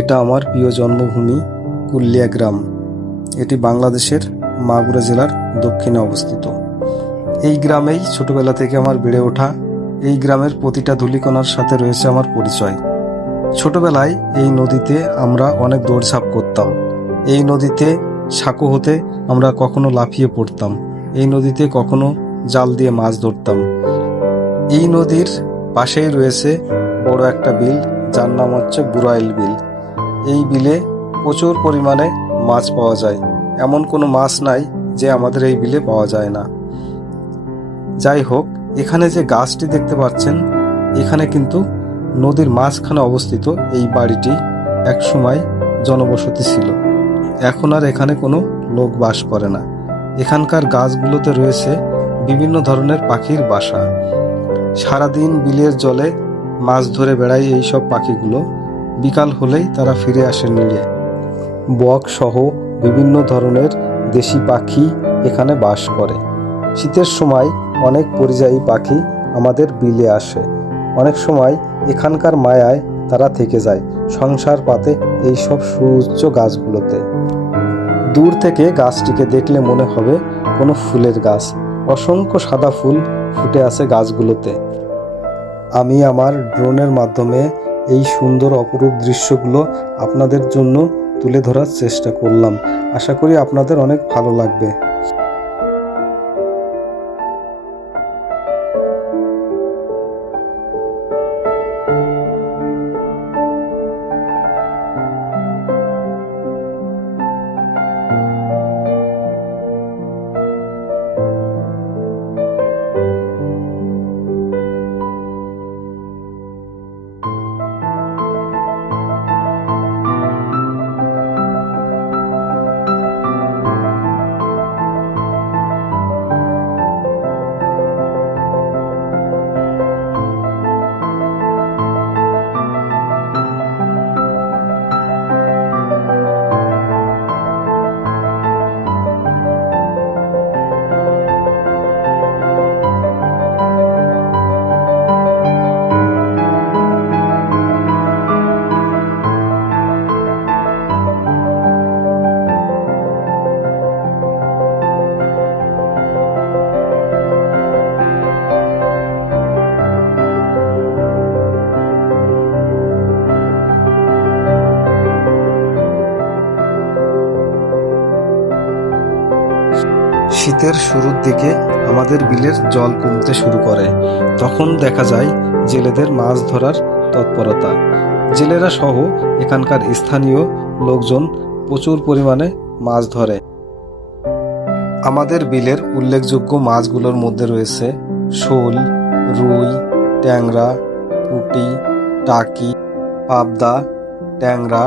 এটা আমার প্রিয় জন্মভূমি কুলিয়া গ্রাম। এটি বাংলাদেশের মাগুরা জেলার দক্ষিণে অবস্থিত। এই গ্রামেই ছোটবেলা থেকে আমার বেড়ে ওঠা। এই গ্রামের প্রতিটা ধূলিকণার সাথে রয়েছে আমার পরিচয়। ছোটবেলায় এই নদীতে আমরা অনেক দৌড়ঝাঁপ করতাম। এই নদীতে সাঁকো হতে আমরা কখনো লাফিয়ে পড়তাম। এই নদীতে কখনো জাল দিয়ে মাছ ধরতাম। এই নদীর পাশেই রয়েছে বড় একটা বিল, যার নাম হচ্ছে বুড়াইল বিল। এই বিলে প্রচুর পরিমাণে মাছ পাওয়া যায়। এমন কোনো মাছ নাই যে আমাদের এই বিলে পাওয়া যায় না। যাই হোক, এখানে যে গাছটি দেখতে পাচ্ছেন, এখানে কিন্তু নদীর মাঝখানে অবস্থিত এই বাড়িটি একসময় জনবসতি ছিল। এখন আর এখানে কোনো লোক বাস করে না। এখানকার গাছগুলোতে রয়েছে বিভিন্ন ধরনের পাখির বাসা। সারাদিন বিলের জলে মাছ ধরে বেড়ায় এই সব পাখিগুলো। বিকাল হলেই তারা ফিরে আসে নিড়ে। বক সহ বিভিন্ন ধরনের দেশি পাখি এখানে বাস করে। শীতের সময় অনেক পরিযায়ী পাখি আমাদের বিলে আসে। অনেক সময় এখানকার মায়ায় তারা থেকে যায় সংসার পাতে এই সব সুউচ্চ গাছগুলোতে। দূর থেকে গাছটিকে দেখলে মনে হবে কোনো ফুলের গাছ। অসংখ্য সাদা ফুল ফুটে আছে গাছগুলোতে। আমি আমার ড্রোনের মাধ্যমে এই সুন্দর অপরূপ দৃশ্যগুলো আপনাদের জন্য তুলে ধরার চেষ্টা করলাম। আশা করি আপনাদের অনেক ভালো লাগবে। শীতের শুরুর দিকে আমাদের বিলের জল কমতে শুরু করে। তখন দেখা যায় জেলেদের মাছ ধরার তৎপরতা। জেলেরা সহ এখানকার স্থানীয় লোকজন প্রচুর পরিমাণে মাছ ধরে। আমাদের বিলের উল্লেখযোগ্য মাছগুলোর মধ্যে রয়েছে শোল, রুই, ট্যাংরা, পুঁটি, টাকি, পাবদা, ট্যাংরা,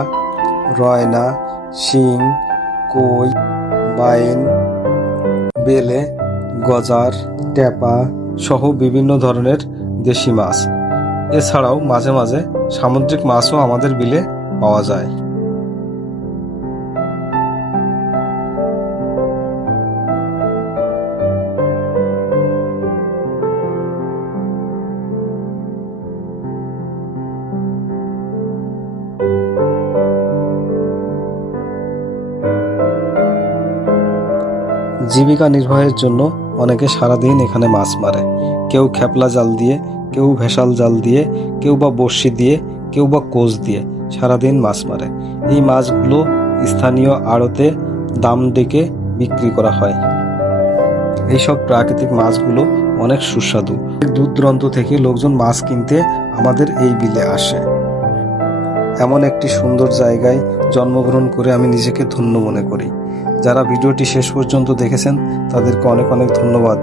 রয়না, শিং, কই, বাইন, বেলে, গজার, ট্যাপা সহ বিভিন্ন ধরনের দেশি মাছ। এছাড়াও মাঝে মাঝে সামুদ্রিক মাছও আমাদের বিলে পাওয়া যায়। জীবিকা নির্বাহের জন্য অনেকে সারাদিন এখানে মাছ মারে। কেউ খেপলা জাল দিয়ে, কেউ ভেসাল জাল দিয়ে, কেউ বা বড়শি দিয়ে, কেউ বা কোচ দিয়ে সারাদিন মাছ মারে। এই মাছগুলো স্থানীয় আড়তে দাম ডেকে বিক্রি করা হয়। এইসব প্রাকৃতিক মাছগুলো অনেক সুস্বাদু। দূর দূরান্ত থেকে লোকজন মাছ কিনতে আমাদের এই বিলে আসে। এমন একটি সুন্দর জায়গায় জন্মগ্রহণ করে আমি নিজেকে ধন্য মনে করি। যারা ভিডিওটি শেষ পর্যন্ত দেখেছেন তাদেরকে অনেক অনেক ধন্যবাদ।